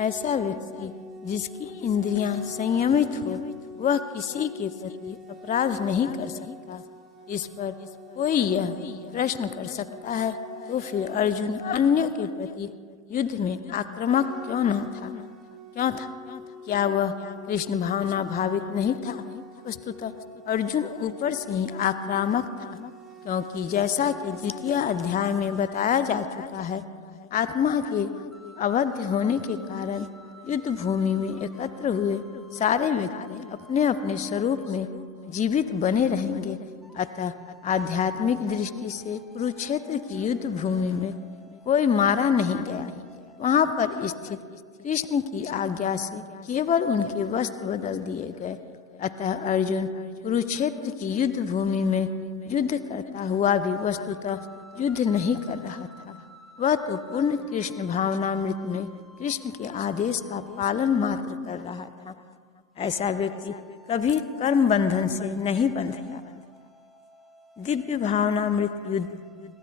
ऐसा व्यक्ति जिसकी इंद्रियां संयमित हो वह किसी के प्रति अपराध नहीं कर सकता। इस पर कोई यह प्रश्न कर सकता है तो फिर अर्जुन अन्य के प्रति युद्ध में आक्रामक क्यों था? क्या वह कृष्ण भावना भावित नहीं था? वस्तुतः अर्जुन ऊपर से ही आक्रामक था, क्योंकि जैसा कि द्वितीय अध्याय में बताया जा चुका है, आत्मा के अवध्य होने के कारण युद्ध भूमि में एकत्र हुए सारे व्यक्ति अपने अपने स्वरूप में जीवित बने रहेंगे। अतः आध्यात्मिक दृष्टि से कुरुक्षेत्र की युद्ध भूमि में कोई मारा नहीं गया। वहां पर स्थित कृष्ण की आज्ञा से केवल उनके वस्त्र बदल दिए गए। अतः अर्जुन कुरुक्षेत्र की युद्ध भूमि में युद्ध करता हुआ भी वस्तुतः युद्ध नहीं कर रहा था। वह तो पूर्ण कृष्ण भावनामृत में कृष्ण के आदेश का पालन मात्र कर रहा था। ऐसा व्यक्ति कभी कर्म बंधन से नहीं बंधेगा। दिव्य भावनामृत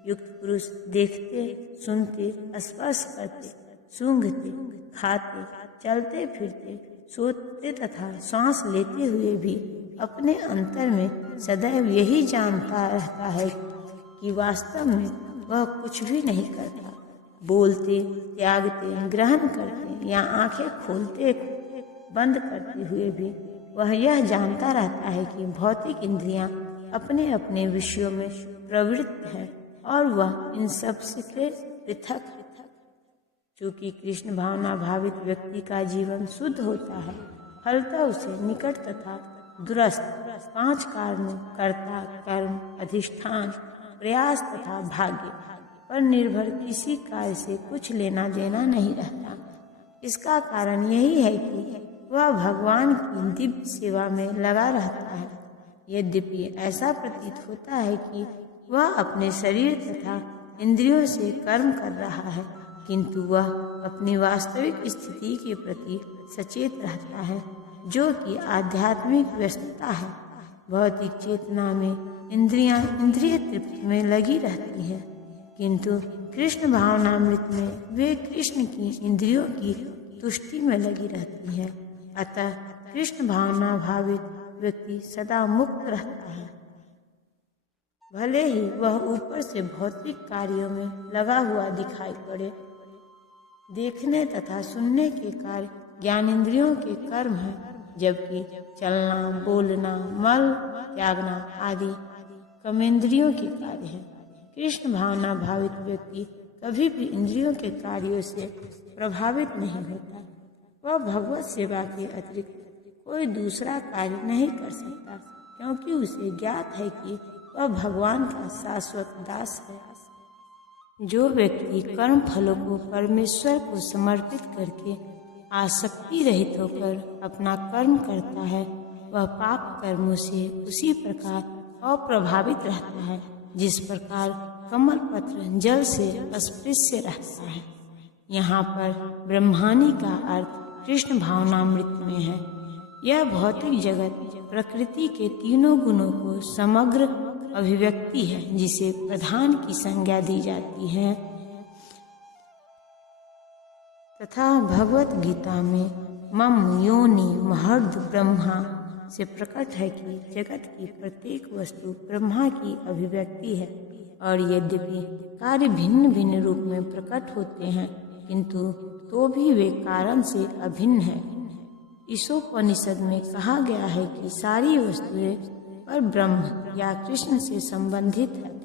युक्त पुरुष देखते, सुनते, स्पर्श करते, सूंघते, खाते, चलते फिरते, सोते तथा सांस लेते हुए भी अपने अंतर में सदैव यही जानता रहता है कि वास्तव में वह कुछ भी नहीं करता। बोलते, त्यागते, ग्रहण करते या आंखें खोलते बंद करते हुए भी वह यह जानता रहता है कि भौतिक इंद्रियां अपने अपने विषयों में प्रवृत्त है और वह इन सब से पृथक है। चूँकि कृष्ण भावना भावित व्यक्ति का जीवन शुद्ध होता है, फलतः उसे निकट तथा दूरस्थ 5 कारणों कर्ता, कर्म, अधिष्ठान, प्रयास तथा भाग्य पर निर्भर किसी कार्य से कुछ लेना देना नहीं रहता। इसका कारण यही है कि वह भगवान की दिव्य सेवा में लगा रहता है। यद्यपि ऐसा प्रतीत होता है कि वह अपने शरीर तथा इंद्रियों से कर्म कर रहा है, किंतु वह अपनी वास्तविक स्थिति के प्रति सचेत रहता है, जो कि आध्यात्मिक व्यस्तता है। भौतिक चेतना में इंद्रियां इंद्रिय तृप्ति में लगी रहती हैं, किंतु कृष्ण भावनामृत में वे कृष्ण की इंद्रियों की तुष्टि में लगी रहती हैं। अतः कृष्ण भावना भावित व्यक्ति सदा मुक्त रहता है। भले ही वह ऊपर से भौतिक कार्यों में लगा हुआ दिखाई पड़े। देखने तथा सुनने के कार्य ज्ञानेंद्रियों के कर्म हैं, जबकि चलना, बोलना, मल त्यागना आदि कर्मेंद्रियों के कार्य हैं। कृष्ण भावना भावित व्यक्ति कभी भी इंद्रियों के कार्यों से प्रभावित नहीं होता। वह भगवत सेवा के अतिरिक्त कोई दूसरा कार्य नहीं कर सकता, क्योंकि उसे ज्ञात है कि वह भगवान का शाश्वत दास है। जो व्यक्ति कर्म फलों को परमेश्वर को समर्पित करके आसक्ति रहित होकर अपना कर्म करता है, वह पाप कर्मों से उसी प्रकार अप्रभावित रहता है जिस प्रकार कमल पत्र जल से अस्पृश्य रहता है। यहाँ पर ब्रह्मानी का अर्थ कृष्ण भावनामृत में है। यह भौतिक जगत प्रकृति के तीनों गुणों को समग्र अभिव्यक्ति है, जिसे प्रधान की संज्ञा दी जाती है तथा भगवत गीता में मम योनि महर्द ब्रह्मा से प्रकट है कि जगत की प्रत्येक वस्तु ब्रह्मा की अभिव्यक्ति है। और यद्यपि कार्य भिन्न भिन्न रूप में प्रकट होते हैं, किंतु तो भी वे कारण से अभिन्न है। ईशोपनिषद में कहा गया है कि सारी वस्तुएं पर ब्रह्म या कृष्ण से संबंधित है।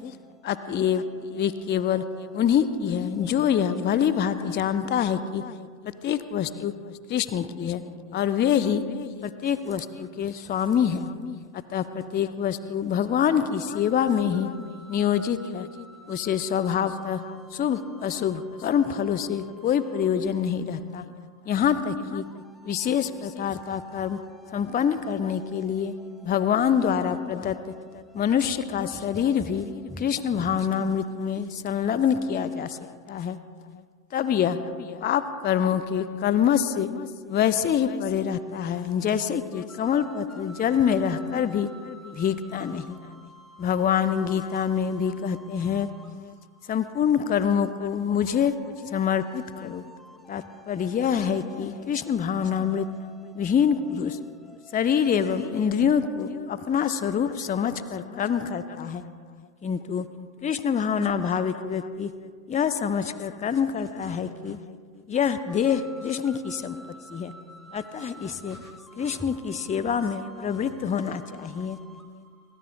अतएव वे केवल उन्हीं की है जो यह भली भांति जानता है कि प्रत्येक वस्तु कृष्ण की है और वे ही प्रत्येक वस्तु के स्वामी हैं। अतः प्रत्येक वस्तु भगवान की सेवा में ही नियोजित है। उसे स्वभावतः शुभ अशुभ कर्म फलों से कोई प्रयोजन नहीं रहता। यहाँ तक कि विशेष प्रकार का कर्म संपन्न करने के लिए भगवान द्वारा प्रदत्त मनुष्य का शरीर भी कृष्ण भावनामृत में संलग्न किया जा सकता है। तब यह पाप कर्मों के कलमश से वैसे ही पड़े रहता है जैसे कि कमल पत्र जल में रहकर भी भीगता नहीं। भगवान गीता में भी कहते हैं, संपूर्ण कर्मों को मुझे समर्पित करो तात्पर्य यह है कि कृष्ण भावनामृत विहीन पुरुष शरीर एवं इंद्रियों को अपना स्वरूप समझकर कर्म करता है, किंतु कृष्ण भावना भावित व्यक्ति यह समझकर कर्म करता है कि यह देह कृष्ण की संपत्ति है, अतः इसे कृष्ण की सेवा में प्रवृत्त होना चाहिए।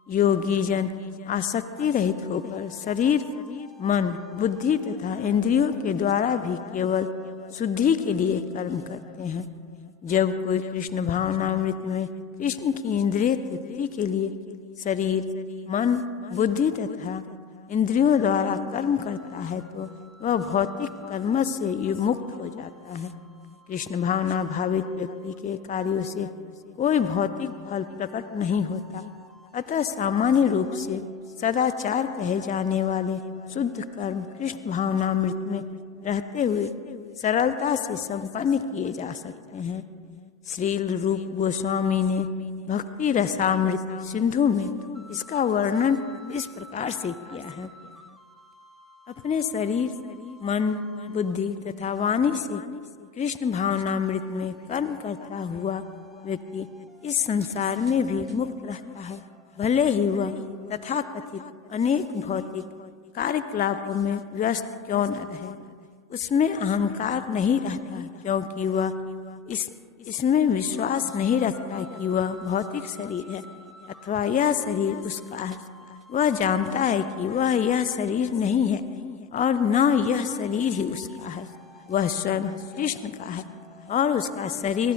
योगी जन आसक्ति रहित होकर शरीर, मन, बुद्धि तथा इंद्रियों के द्वारा भी केवल शुद्धि के लिए कर्म करते हैं। जब कोई कृष्ण भावनामृत में कृष्ण की इंद्रिय तृप्ति के लिए शरीर, मन, बुद्धि तथा इंद्रियों द्वारा कर्म करता है तो वह भौतिक कर्म से मुक्त हो जाता है। कृष्ण भावना भावित व्यक्ति के कार्यों से कोई भौतिक फल प्रकट नहीं होता, अतः सामान्य रूप से सदाचार कहे जाने वाले शुद्ध कर्म कृष्ण भावनामृत में रहते हुए सरलता से संपन्न किए जा सकते हैं। श्रील रूप गोस्वामी ने भक्ति रसामृत सिंधु में इसका वर्णन इस प्रकार से किया है। अपने शरीर, मन, बुद्धि तथा वाणी से कृष्ण भावनामृत में कर्म करता हुआ व्यक्ति इस संसार में भी मुक्त रहता है, भले ही वह तथाकथित अनेक भौतिक कार्यकलापों में व्यस्त क्यों न रहे। उसमें अहंकार नहीं रहता, क्योंकि वह इसमें विश्वास नहीं रखता कि वह भौतिक शरीर है अथवा यह शरीर उसका है। वह जानता है कि वह यह शरीर नहीं है और न यह शरीर ही उसका है। वह स्वयं कृष्ण का है और उसका शरीर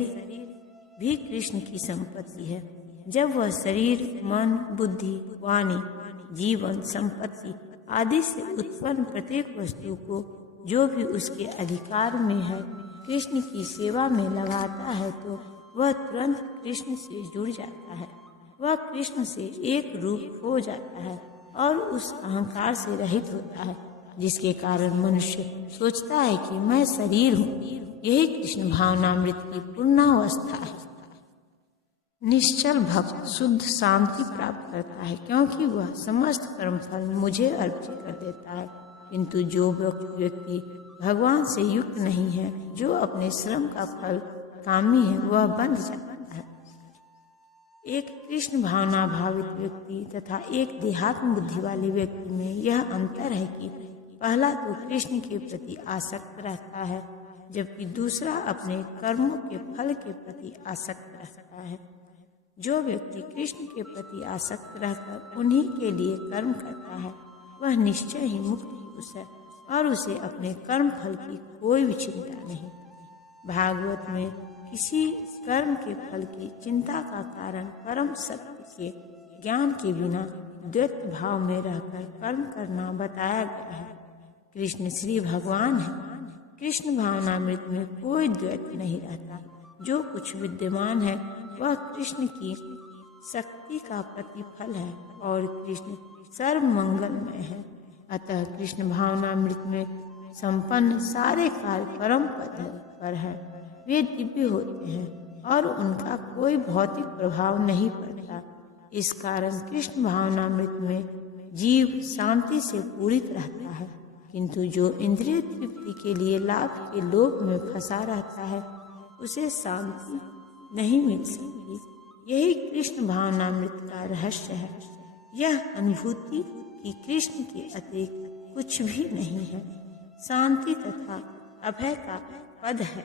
भी कृष्ण की संपत्ति है। जब वह शरीर, मन, बुद्धि, वाणी, जीवन, संपत्ति आदि से उत्पन्न प्रत्येक वस्तु को जो भी उसके अधिकार में है कृष्ण की सेवा में लगाता है तो वह तुरंत कृष्ण से जुड़ जाता है। वह कृष्ण से एक रूप हो जाता है और उस अहंकार से रहित होता है, जिसके कारण मनुष्य सोचता है कि मैं शरीर हूँ। यही कृष्ण भावनामृत की पूर्णावस्था है। निश्चल भक्त शुद्ध शांति प्राप्त करता है, क्योंकि वह समस्त कर्मफल मुझे अर्पित कर देता है। किंतु जो व्यक्ति भगवान से युक्त नहीं है, जो अपने श्रम का फल कामी है, वह बंध जाता है। एक कृष्ण भावना भावित व्यक्ति तथा एक देहात्म बुद्धि वाले व्यक्ति में यह अंतर है कि पहला तो कृष्ण के प्रति आसक्त रहता है, जबकि दूसरा अपने कर्मों के फल के प्रति आसक्त रहता है। जो व्यक्ति कृष्ण के प्रति आसक्त रहकर उन्हीं के लिए कर्म करता है, वह निश्चय ही मुक्त पुरुष है और उसे अपने कर्म फल की कोई भी चिंता नहीं। भागवत में किसी कर्म के फल की चिंता का कारण परम सत्य के ज्ञान के बिना द्वैत भाव में रहकर कर्म करना बताया गया है। कृष्ण श्री भगवान है। कृष्ण भावनामृत में कोई द्वैत नहीं रहता। जो कुछ विद्यमान है वह कृष्ण की शक्ति का प्रतिफल है और कृष्ण सर्व मंगलमय है। अतः कृष्ण भावनामृत में संपन्न सारे कार्य परम पद पर है। वे दिव्य होते हैं और उनका कोई भौतिक प्रभाव नहीं पड़ता। इस कारण कृष्ण भावनामृत में जीव शांति से पूरित रहता है, किंतु जो इंद्रिय तृप्ति के लिए लाभ के लोभ में फंसा रहता है उसे शांति नहीं मिल सकती। यही कृष्ण भावनामृत का रहस्य है। यह अनुभूति कि कृष्ण के अतिरिक्त कुछ भी नहीं है, शांति तथा अभय का पद है।